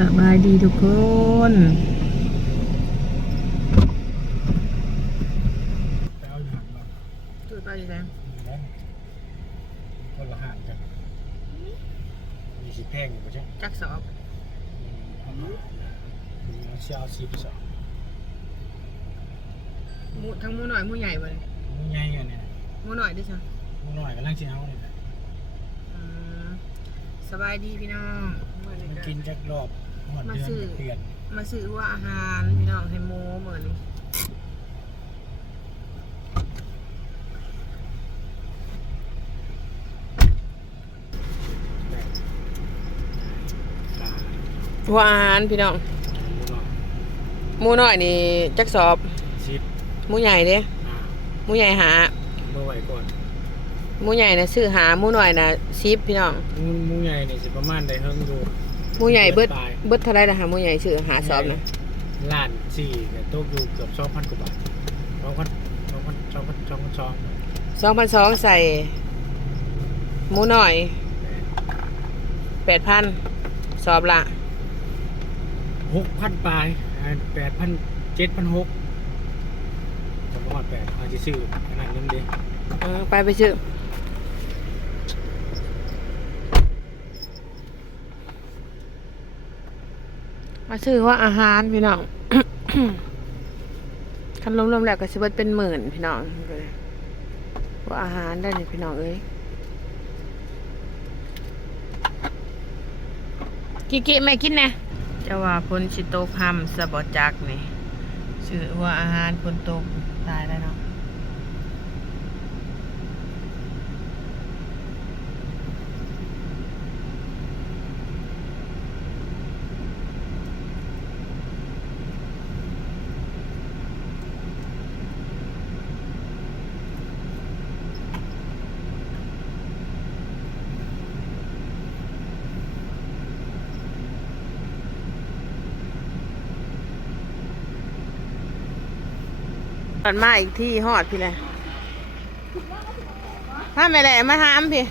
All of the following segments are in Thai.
สบายดีทุกคนไปเอาอยู่หันมาจุดไปดีแล้วแล้วคนละหันกันมีสิแพงอยู่ปะใช่จักสอบเอามาถึงเอาเชี่ยวซีไปสองหมูทั้งหมูหน่อยหมูใหญ่ไปเลยมึงใหญ่กันเนี่ยหมูหน่อยด้วยจ้ะมึงหน่อยกันนั่งเชี่ยวเลยนะอืม สบายดีพี่น้องมื้อมันนี้กินจักรอบหมดเดือนก็เปลี่ยนมาซื้อว่าอาหารพี่น้องให้หมูเหมือนนี้แบบตาว่าอาหารพี่น้องมึงหน่อยหมูหน่อยนี่จักสอบชิปหมูใหญ่เด้อ่าหมูใหญ่หาเมื่อไหร่ก่อน หมูใหญ่นะซื้อหาหมูหน่อยนะซิปพี่น้องมึงมึงใหญ่นี่สิประมาณได้เฮิงดูหมูใหญ่เบิดตายเบิดเท่าไรนะหาหมูใหญ่ซื้อหาสอบนะล้านสี่แต่ตกอยู่เกือบสองพันกว่าบาทสองพันสองพันสองพันสองพันสองสองพันสองใส่หมูหน่อยแปดพันสอบละหกพันปลายแปดพันเจ็ดพันหกสมมติแปดอาจจะซื้อขนาดนั้นเดียวเออไปไปซื้อ มาซื้อว่าอาหารพี่น้องคันรวมๆแล้วก็สิเบิดเป็นหมื่นพี่น้องว่าอาหารได้นี่พี่น้องเอ้ยกิกิไม่กินนะจะว่าพนชิโตกฮัมสะบอจักนี่ซื้อว่าอาหารพนตกตายแล้วเนาะ ตอนมาอีกที่ฮอดพี่เลยถ้าไม่แหละมาหามพี่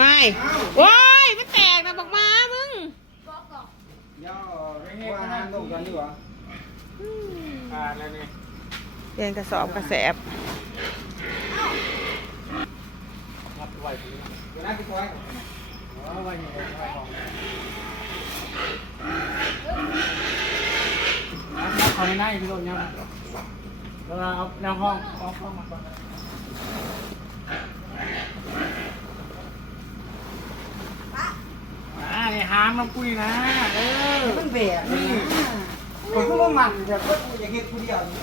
ง่ายโอ้ยมันแตกนะบอกมามึงย่อไม่ให้ขนาดตรงกันดีกว่าขาดแล้วเนี่ยเรียนกระสอบกระแสบรับไหวถึงเวลาที่ควายอ๋อไหวอยู่ไหว นับเขาไม่ได้พี่โดนยังแล้วเราเอาแนวห้องเอาห้องมาก่อนอ่านี่หามน้ำปุ้ยนะเออมันแบกนี่คนก็ว่ามันแต่ก็อยางเงี้ยผู้เดียวอยู่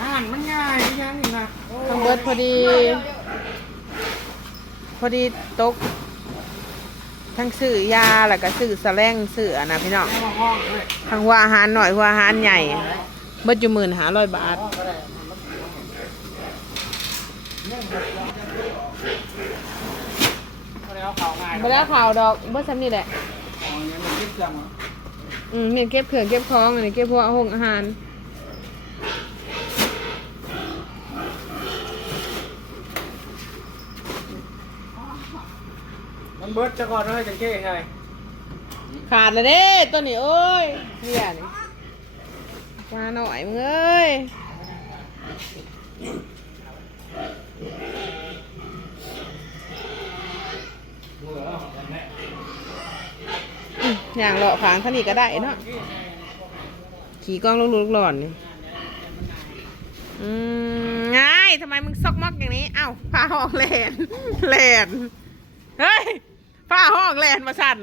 อ่านมันง่ายพี่ยังนี่นะโอ้ทางเบิดพอดี พอดีตก ทั้งสื่อยาแล้วก็สื่อแสลงสื่ออะนะพี่น้องทั้งหัวอาหารหน่อยหัวอาหารใหญ่เบิดอยู่หมื่นหาร้อยบาทก็เลยเอาขาง่ายบ่ได้ข่าวดอกเบิดซ้ำนี่แหละอืมเมียนเก็บเขื่องเก็บคล้องอันนี้เก็บพวกอาหงอาหาร มันเบิร์ดจะก่อนเลยจังเก้ใช่ขาดเลยเด้ตัวนี้โอ้ยเฮียนี่มาหน่อยมึงเอ้ยอย่างเลาะผางท่านี้ก็ได้เนาะขี่กล้องลูกลูกหล่อนนี่ง่ายทำไมมึงซอกมอกอย่างนี้ เอ้าผ้าห้องแลนแลนเฮ้ย ผ้าห้องแลนมาสั่น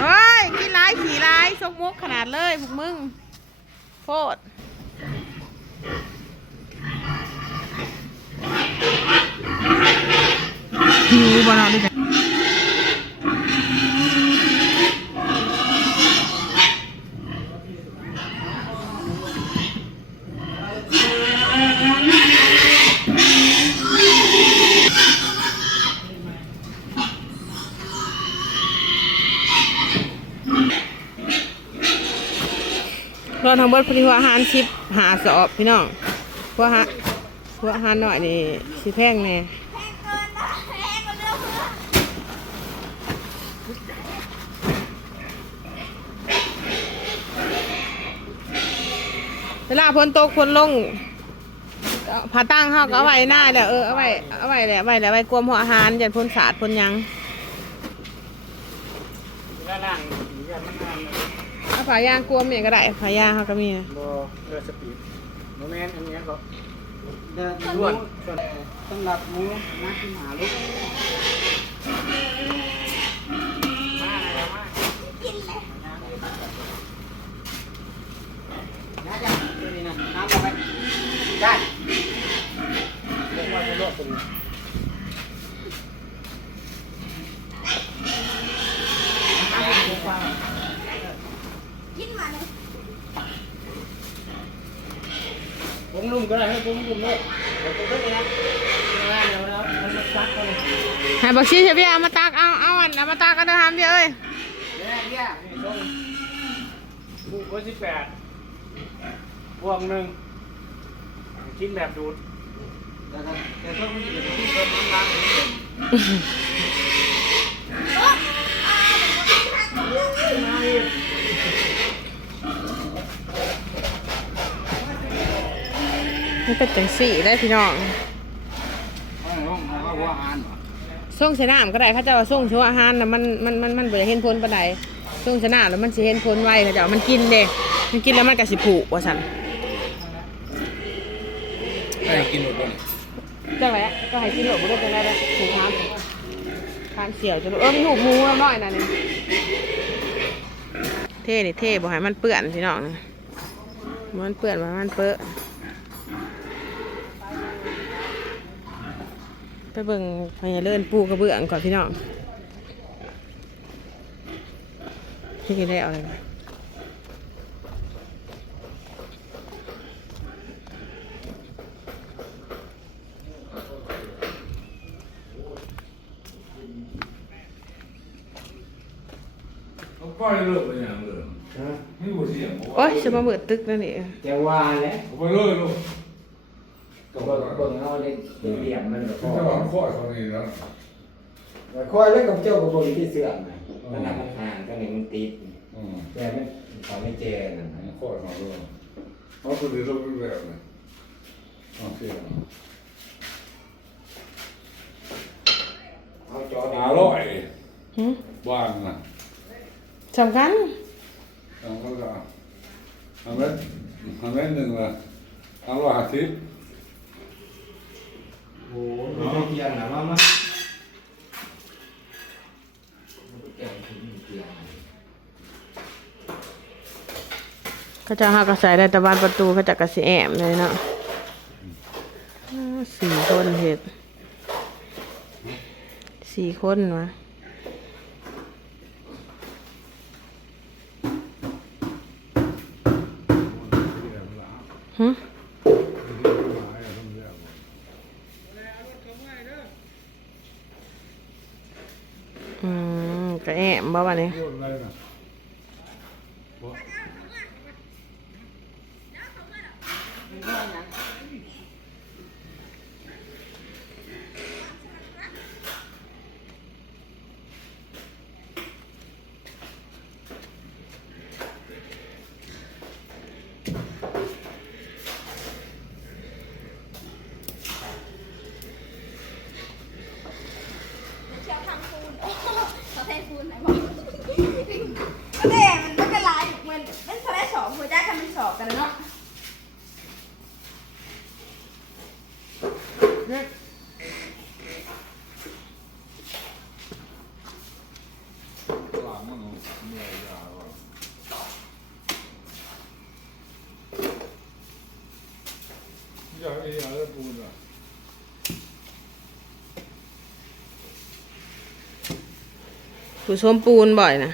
เฮ้ยขี้ร้ายขี่ร้ายสกมุกขนาดเลยพวกมึง โพดหิวบ่เนาด้วย รอนทางเบิดพอดีว่าอาหารชิปหาสอบพี่น้องว่าฮะพวกอาหารหน่อยนี่สิแพงแน่เวลาพ้นตกพ้นลงผาตั้งเขาก็เอาไว้หน้าแหละเออเอาไว้เอาไว้แหละไว้แหละไว้กลมหัวอาหารยันพ้นสาดพ้นยัง แล้วล่างอย่ามันนานเลย เอาผายางกลวมเนี่ยก็ได้ผายางเขาก็มีนะบ่เรือสปีดโมเมนต์อันนี้ก็เดินหด้มูวนสำหรับหมูนะที่หาลูกมาแล้วมานะจ๊ะนี่นะน้ำเอาไปได้เรียกว่าจะลวกเป็นน้ำเอาไปฟัง ผมนุ่มก็ได้ให้ผมนุ่มเลยเดี๋ยวผมก็ได้นะงานเดี๋ยวแล้วมันมาซักกันเลยให้บักชีเชฟพี่เอามาตักเอาเอาอันเอามาตักกันเด้อทำเดียวเอ้ยเนี่ยเนี่ยนี่ส่งลูกก็สิบแปดบวกหนึ่งกินแบบดูดแต่ก็แต่ต้องมีอยู่ที่ต้นน้ำล้าง มันเป็นจังสี่ได้พี่น้องเอาลงเอาหัวอาหารเหรอส่งสนามก็ได้เขาเจะว่าส่งชัวอาหารนะมันมันมันมันบ่ได้เห็นผลปานใดส่งสนามแล้วมันสิเห็นผลไวเขาเจะมันกินเด้มันกินแล้วมันก็สิผุว่าซั่นให้กินหมดเลยจังได๋ก็ให้กินโหลบ่ได้จังได๋ล่ะผูกทานทานเสี่ยวจะเอิ้มหูกหมูแล้วน้อยน่ะนี่เท่นี่เท่บ่ให้มันเปื้อนพี่น้องบ่มันเปื้อนบ่ให้มันเปื้อน เบิ่งพญาเลื่อนปูกระเบื้องก่อนพี่น้องที่กินได้เอาอะไรมาเขาปล่อยเลิกไปอย่างเลยไม่รู้เสียงโอ้ยจะมาเบิดตึกนั่นนี่จะว่าแล้วเขาไปเลยลูก ก็บ่เบิ่งเอาเลยเหลี่ยมมันก็พอจะหวังข้อเขานี่แล้วคอยแล้วกับเจ้าก็บ่มีที่เสื่อมนะมันนั่งห่างก็นี่มันติดอืมแต่มันเขาไม่เจอนั่อันนะข้อเขาด้วยเขาคือดีรูปแบบเลยโอเคเอาจอดอร่อยหึบ้านนะสำคัญทำก็ทำเม็ดทำเม็ดหนึ่งละอร่อยห้าสิบ โอ้โหเตียงนะมามาเตียงถึงเตียงเขาจะหากระใส่ได้แต่บานประตูเขาจะกระสีแอมเลยเนาะสี่คนเห็ดสี่คนวะหึอืม กระแอมบ่วะนี่พูดอะไรนะ เชียวทางคูณโอ้เขาแทนคูณไหนบอกก็เด็มันไม่เป็นไรมันเป็นเขาได้สองหัวใจทำเป็นสอบกันเนาะ หลังมันเหนื่อยยาว อยากอีอะไรปูนอะผู้ชมปูนบ่อยนะ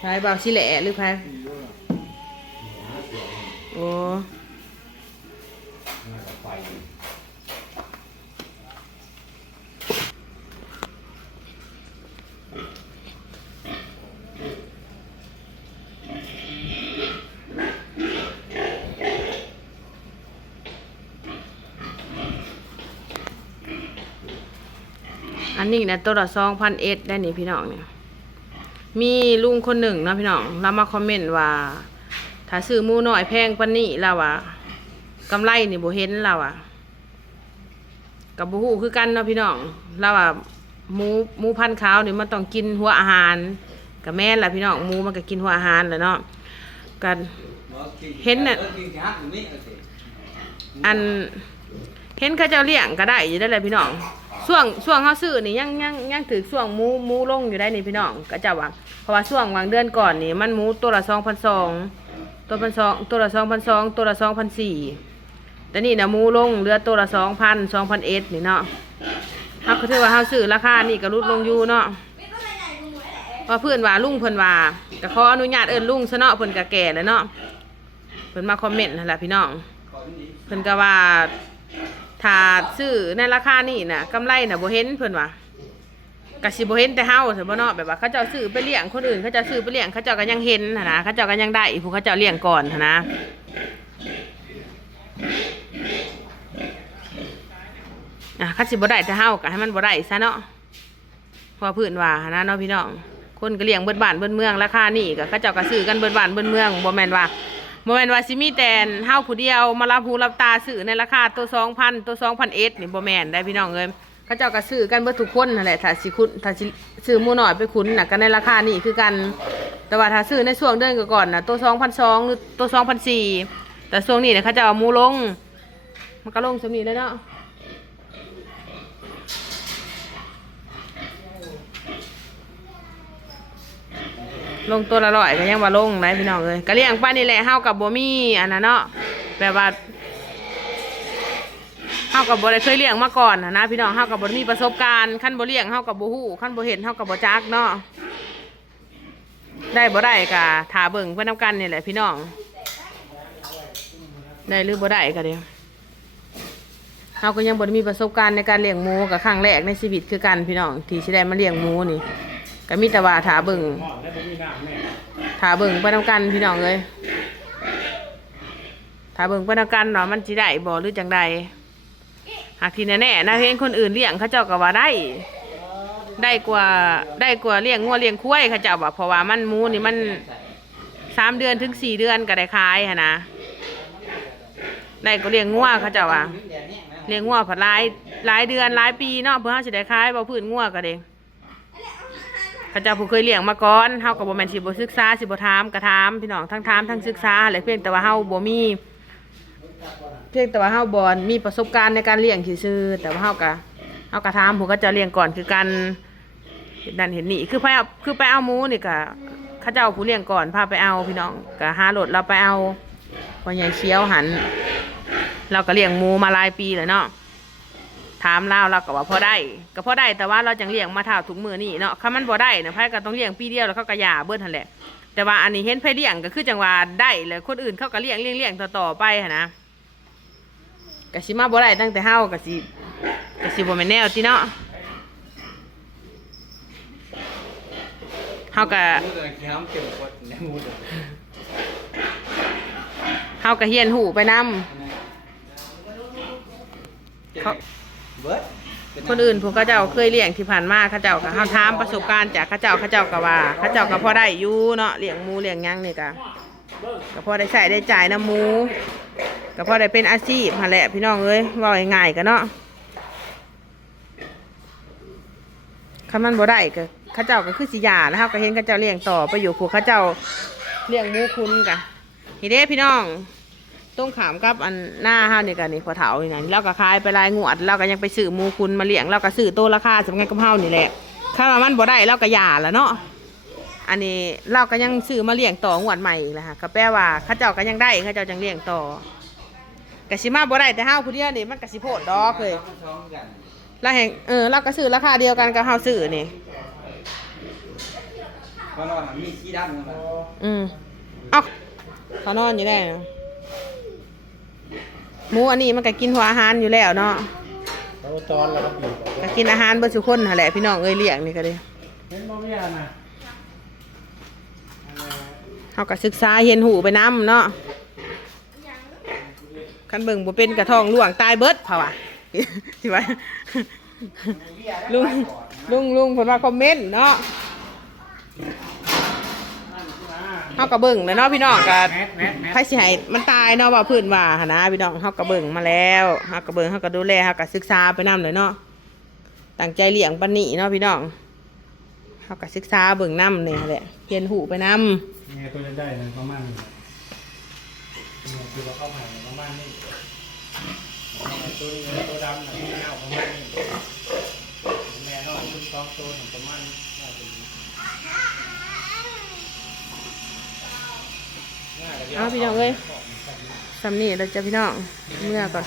พายเบาชิแหละหรือพาย นนี้นะตัวละสองพันเอ็ดได้นี่พี่น้องเนี่ย มีลุงคนหนึ่งนะพี่น้องเรามาคอมเมนต์ว่า ถ้าซื้อมูน้อยแพงปานนี้เราอะกำไรนี่บ่เห็นเราอะกับบ่ฮู้คือกันเนาะพี่น้องเราอะหมูหมูพันขาวนี่มันต้องกินหัวอาหารกับแม่นละพี่น้องหมูมันก็กินหัวอาหารแหละเนาะกันเห็นน่ะอันเห็นเขาเจ้าเลี้ยงก็ได้อยู่ได้เลยพี่น้อง ช่วงช่วงเขาซื้อนี่ยังยังยังถือช่วงหมูหมูลงอยู่ได้นี่พี่น้องก็จะว่าเพราะว่าช่วงวางเดือนก่อนนี่มันหมูตัวละสองพันสองตัวพันสองตัวละสองพันสองตัวละสองพันสี่แต่นี่นะหมูลงเหลือตัวละสองพันสองพันเอ็ดนี่เนาะเขาก็ถือว่าเขาซื้อราคานี่ก็ลดลงอยู่เนาะไม่ต้องใหญ่ๆกูหมวยแหละว่าเพื่อนว่าลุงเพื่อนว่าก็ขออนุญาตเอิ้นลุงซะเนาะเพื่อนก็แก่แล้วเนาะเพื่อนมาคอมเมนต์นั่นแหละพี่น้องเพิ่อนก็ว่า ถ้าซื้อในราคานี่น่ะกำไรน่ะบ่เห็นเพิ่นว่าก็สิบ่เห็นแต่เฮาซะบ่เนาะแบบว่าเขาเจ้าซื้อไปเลี้ยงคนอื่นเขาเจ้าซื้อไปเลี้ยงเขาเจ้าก็ยังเห็นหั่นนะเขาเจ้าก็ยังได้ผู้เขาเจ้าเลี้ยงก่อนหั่นนะอะคันสิบ่ได้แต่เฮาก็ให้มันบ่ได้ซะเนาะพราะว่าเพิ่นว่านนะเนาะพี่น้อง คนก็เลี้ยงเบิดบ้านเบิดเมืองราคานี่ก็เขาเจ้าก็ซื้อกันเบิดบ้านเบิดเมืองบ่แม่นว่า โมเมนว่าสิมีแตนเฮาผู้เดียวมารับหูรับตาซื้อในราคาตัวสองพันตัวสองพันเอสนี่บ่แม่นได้พี่น้องเอ้ยเขาเจ้าก็ซื้อกันเบิดทุกคนนั่นแหละถ้าสิคุณถ้าสิซื้อมูน่อยไปคุณน่ะก็ในราคานี่คือกัน แต่ว่าถ้าซื้อในช่วงเดือนก่อนๆน่ะตัวสองพันสองหรือตัวสองพันสี่แต่ช่วงนี้เนี่ยเขาจะเอามูลงมันก็ลงสำนีแล้วเนาะ ลงตัวละร้อยก็ยังว่าลงนะพี่น้องเอ้ยก็เลี้ยงป้านี่แหละเฮากับโบมี่อันนั้นเนาะแบบว่าเฮากับโบได้เคยเลี้ยงมาก่อนนะพี่น้องเฮากับโบมีประสบการณ์ขั้นโบเลี้ยงเฮากับโบ่ฮู้ขั้นโบเห็นเฮากับโบจักเนาะได้บ่ได้ก็ถาเบิ่งเพื่อนนำกันนี่แหละพี่น้องได้หรือบ่ได้ก็เดียวเฮาก็ยังบ่มีประสบการณ์ในการเลี้ยงหมูกับครั้งแรกในชีวิตคือกันพี่น้องที่สิได้มาเลี้ยงหมูนี่ ก็มีแต่ว่าถาเบิงถาเบิงไปนำกันพี่น้องเอ้ยถาเบิงไปนำกันเนาะมันสิได้บ่หรือจังใดหากที่แน่ๆนะเห็นคนอื่นเลี้ยงเขาเจ้าก็ว่าได้ได้กว่าได้กว่าเลี้ยงงัวเลี้ยงควายเขาเจ้าว่าเพราะว่ามันมูนี่มันสามเดือนถึงสี่เดือนก็ได้ขายนะได้ก็เลี้ยงงัวเขาเจ้าว่าเลี้ยงงัวผัดหลายหลายเดือนหลายปีเนาะเพื่อเขาสิได้ขายบ่พื้นงัวก็เด้ ข้าเจ้าผู้เคยเลี้ยงมาก่อนเฮาก็บ่แม่นสิบ่ศึกษาสิบ่ถามก็ถามพี่น้องทั้งถามทั้งศึกษาแหละเพียงแต่ว่าเฮาบ่มี เพียงแต่ว่าเฮาบ่มีประสบการณ์ในการเลี้ยงซื่อๆแต่ว่าเฮาก็เฮาก็ถามผู้เขาเจ้าเลี้ยงก่อนคือกันเห็นนั่นเห็นนี่คือไปเอาคือไปเอาหมูนี่ก็เขาเจ้าผู้เลี้ยงก่อนพาไปเอาพี่น้องก็หารถเราไปเอาพ่อใหญ่เชียวหัน เราก็เลี้ยงหมูมาหลายปีแล้วเนาะ ถามเราเราก็ว่าพอได้ก็พอได้แต่ว่าเราจังเลี้ยงมาเท่าถุงมือนี่เนาะถ้ามันบ่ได้เนะไผก็ต้องเลี้ยงปีเดียวแล้วเขาก็หยาเบิ้ทันแหละแต่ว่าอันนี้เห็นไผเลี้ยงก็คือจังว่าได้เลยคนอื่นเขาก็เลี้ยงเลี้ยงเลี้ยงต่อๆไปนะก็สิมาบ่ได้ตั้งแต่เฮาก็สิก็สิบ่แม่นแนวติเนาะเฮาก็มูเลยขี้ห้ำเก็บกดในมูเลยเฮาก็เฮียนหูไปนํเขา เบิดคนอื่นพวกเขาเจ้าเคยเลี้ยงที่ผ่านมาเขาเจ้าก็เขาถามประสบการณ์จากเขาเจ้าเขาเจ้าก็ว่าเขาเจ้าก็พอได้อยู่เนาะเลี้ยงหมูเลี้ยงหยังนี่ก็ก็พอได้ใส่ได้จ่ายน้ำหมูก็พอได้เป็นอาชีพหั่นแหละพี่น้องเอ้ยเว่าง่ายๆกันเนาะคันมันบ่ได้ก็เขาเจ้าก็คือสิหยาแล้วเขาก็เห็นเขาเจ้าเลี้ยงต่อไปอยู่พวกเขาเจ้าเลี้ยงหมูคุณกะนี่เด้พี่น้อง ต้องขามกับอันหน้าห้านี่กันนี่พอเถานี่นะเราก็ขายไปลายงวดเราก็ยังไปซื้อหมูคุณมาเลี้ยงเราก็ซื้อโตวราคาสำคัญกับเฮานี่แหละถ้าว่ามันบ่ได้เราก็หย่าแล้วเนาะอันนี้เราก็ยังซื้อมาเลี้ยงต่องวดใหม่อีกแล้วค่ะก็แปลว่าเขาเจ้าก็ยังได้เขาเจ้าจังเลี้ยงต่อกะสิมาบ่ได้แต่เฮาผู้เดียวนี่มันกะสิโพดดอกเลยเราแห่งเออเราก็ซื้อราคาเดียวกันกับเฮาซื้อนี่เพราะเรามีขี้ดำกันมาอืมเอาเขานอนอยู่ได้เนาะ หมูอันนี้มันก็กินหัวอาหารอยู่แล้วเนาะเขาตอนแล้วก็ปีกก็กินอาหารเบรสุคนนั่นแหละพี่น้องเอ้ยเลี้ยงนี่ก็เลยเห็นบ่มีอะนะเขาก็ศึกษาเห็นหูไปน้ำเนาะคันเบิ่งบ่เป็นกระทองล่วงตายเบิดเผาอะที่ว่าลุงลุงลุงผลว่าคอมเมนต์เนาะ เฮากระเบิ่งแล้วเนาะพี่น้องกัแมสแมสแมสไผสิให้มันตายเนาะว่าพื้นว่าหั่นนะพี่น้องเฮากระเบิ่งมาแล้วเฮากระเบิ่งเฮากระดูแลเฮากระศึกษาไปนํเลยเนาะตั้งใจเลี้ยงปานนี้เนาะพี่น้องเฮากระศึกษาเบิ่งนํนี่แหละเรียนหูไปนํเนี่ยตัวจะได้นะประมาณนี้เนี่ยคือว่าเข้าใหม่ประมาณนี้ตัวนี้ตัวดำนะที่เอาประมาณนี้แม่นอกคุณสองตัวหนึ่งประมาณนี้น่าจะดี เอาพี่น้องเลยสำนี่เราจะพี่น้องเมื่อก่อน